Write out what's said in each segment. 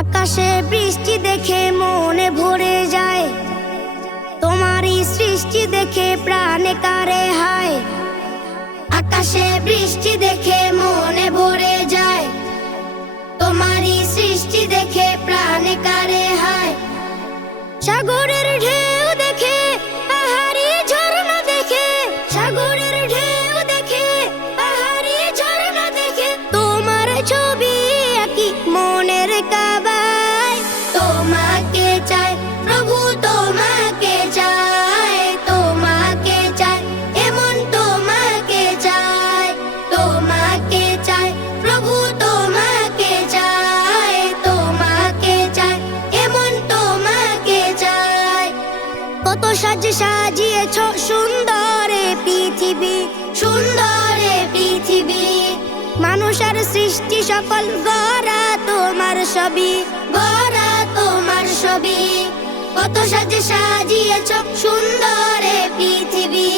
আকাশে বৃষ্টি দেখে মনে ভরে যায়, তোমারই সৃষ্টি দেখে প্রাণে কারে হায়। আকাশে বৃষ্টি দেখে মনে ভরে যায়, তোমারই সৃষ্টি দেখে প্রাণে কারে হায়। সাগরের ঢেউ দেখে, পাহাড়ি ঝর্ণা দেখে, সাগরের ঢেউ দেখে, পাহাড়ি ঝর্ণা দেখে, তোমার ছবি আঁকি মনের কাবায়। তোমাকে চাই প্রভু, তোমাকে চাই, তোমাকে চাই, এমন তোমাকে চাই। তোমাকে চাই প্রভু, তোমাকে চাই, তোমাকে চাই, এমন তোমাকে চাই। কত সাজে সাজিয়েছ সুন্দরে পৃথিবী, সুন্দরে পৃথিবী। মানুষের সৃষ্টি সকল গড়া তোমার ছবি, গড়া তোমার ছবি। কত সাজে সাজিয়েছ সুন্দরে পৃথিবী,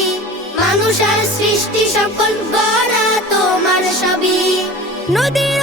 মানুষের সৃষ্টি সকল গড়া তোমার ছবি। নদীর